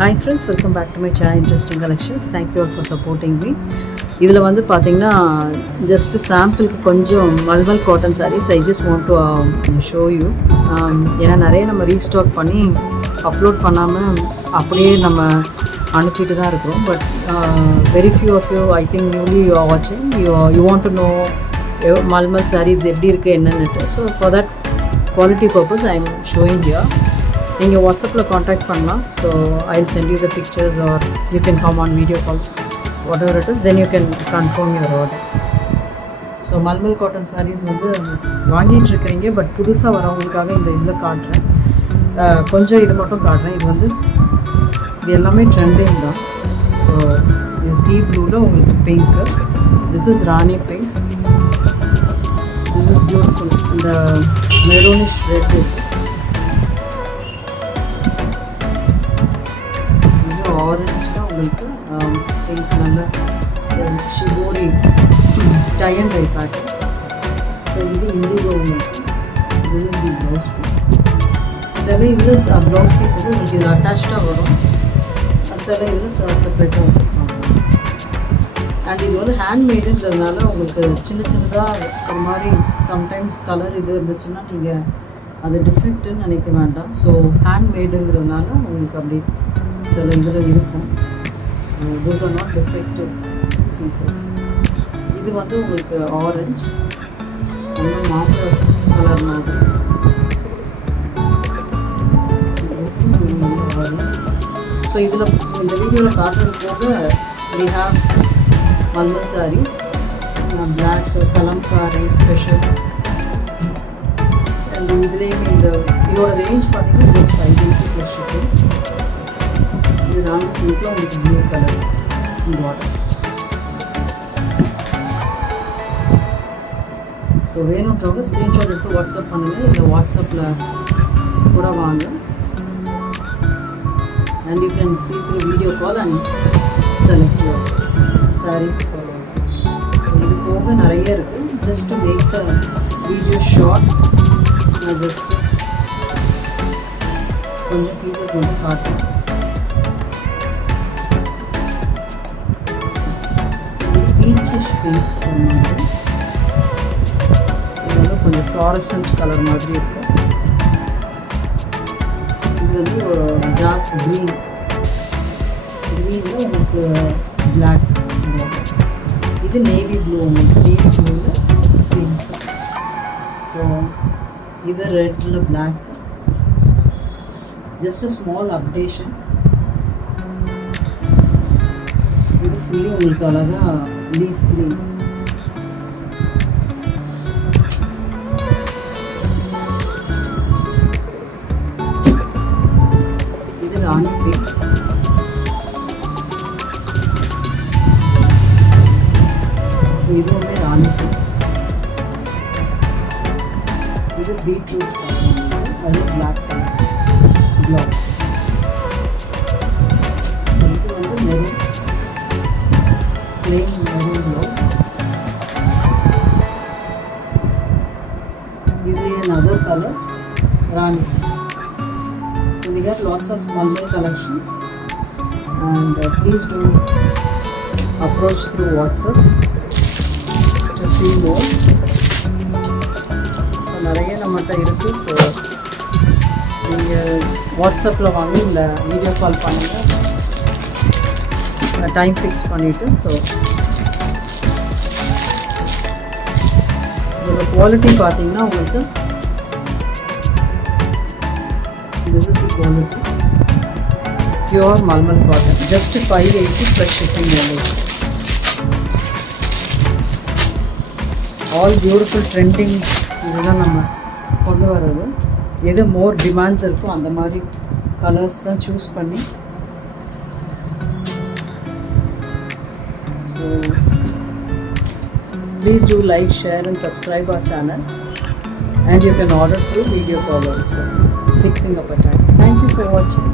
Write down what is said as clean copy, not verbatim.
Hi friends, welcome back to my channel Interesting Collections. Thank you all for supporting me. இதில் வந்து பார்த்தீங்கன்னா just சாம்பிளுக்கு கொஞ்சம் mulmul cotton saris I just want to show you. ஏன்னா நிறைய நம்ம ரீஸ்டாக் பண்ணி அப்லோட் பண்ணாமல் அப்படியே நம்ம அனுப்பிட்டு தான் இருக்கிறோம். But very few of you I think newly you are வாட்சிங் you want to know mulmul saris எப்படி இருக்குது என்னன்னுட்டு. So for that quality purpose I am showing here. நீங்கள் வாட்ஸ்அப்பில் காண்டாக்ட் பண்ணலாம். So I will send you the pictures are you can come on video call whatever it is, then you can confirm your order. So mulmul cotton saris வந்து வாங்கிட்டு இருக்கிறீங்க. பட் புதுசாக வரவங்களுக்காக இந்த இதில் காட்டுறேன். கொஞ்சம் இது மட்டும் காட்டுறேன். இது வந்து இது எல்லாமே ட்ரெண்டிங் தான். ஸோ இது சீ ப்ளூவில் உங்களுக்கு பிங்க்கு, this is Rani pink, this is beautiful. இந்த மெரூனிஷ் ரெட் இருக்குது, இது ஆரஞ்சில் உங்களுக்கு பிங்க் நல்ல shibori tie and dye pattern. So இது இண்டிகோ உங்களுக்கு, இது தி ப்ளவுஸ் பீஸ். சில இதில் ப்ளவுஸ் பீஸ் வந்து உங்களுக்கு இதில் அட்டாச்சாக வரும், சில இதில் செப்பரேட்டாக வச்சுருப்பாங்க. அண்ட் இது வந்து ஹேண்ட்மேடுன்றதுனால உங்களுக்கு சின்ன சின்னதாக ஒரு மாதிரி சம்டைம்ஸ் கலர் இது இருந்துச்சுன்னா நீங்கள் அது டிஃபெக்ட்டுன்னு நினைக்க வேண்டாம். ஸோ ஹேண்ட்மேடுங்கிறதுனால உங்களுக்கு அப்படி சில இதில் இருக்கும். So those are not defective pieces. இது வந்து உங்களுக்கு ஆரஞ்ச், நல்ல மாம்பழ கலர் மாதிரி ஆரஞ்ச். ஸோ இதில் இந்த வீடியோவில் காட்டுறது போக we have mulmul saris, black kalamkari special. And இதுலேயுமே இதோட ரேஞ்ச் பார்த்தீங்கன்னா ஜஸ்ட் 580 + shipping. இது ராணி பிங்க்ல உங்களுக்கு ப்ளூ கலர் பார்டர். ஸோ வேணுன்றவங்க ஸ்க்ரீன்ஷாட் எடுத்து வாட்ஸ்அப் பண்ணுங்கள், இல்லை வாட்ஸ்அப்பில் கூட வாங்க. And you can see through video call and select your saris for. So இது போக நிறைய இருக்குது. Just to make the video short நான் ஜஸ்ட் கொஞ்சம் பீசஸ் மட்டும் காட்டுறேன். பீச்சிஷ் பிங்க் சொன்னாங்க, இது வந்து கொஞ்சம் ஃப்ளாரசன்ட் கலர் மாதிரி இருக்கும். இது வந்து ஒரு டார்க் க்ரீனில் உங்களுக்கு பிளாக். இது நேவி ப்ளூ, உங்களுக்கு நேவி ப்ளூவில் பிங்க். ஸோ இது ரெட்டில் black. Just a small updation. இது ஃபுல்லி உங்களுக்கு அழகாக லீஃப் க்ரீன். இது ராணி பிங்க். ஸோ இதுவுமே ராணி பிங்க். இது பீட்ரூட் கலர், அது பிளாக் கலர் ப்ளவுஸ். ஸோ இது வந்து maroon, plain maroon blouse. This is another color, Rani. So we got lots of Malmal collections, and please do approach through WhatsApp to see more. So நிறைய நம்மகிட்ட இருக்கு. ஸோ நீங்கள் வாட்ஸ்அப்பில் வாங்க, இல்லை வீடியோ கால் பண்ணுங்கள், டைம் ஃபிக்ஸ் பண்ணிவிட்டு. ஸோ இதோட குவாலிட்டி பார்த்தீங்கன்னா உங்களுக்கு this is the quality, pure mulmul cotton, just 580 + shipping only. All beautiful trending இதுதான் நம்ம கொண்டு வர்றது. எது மோர் டிமாண்ட்ஸ் இருக்கோ அந்த மாதிரி கலர்ஸ் தான் சூஸ் பண்ணி. So please do like, share and subscribe our channel, and you can order through video call also, fixing up a time. Thank you for watching.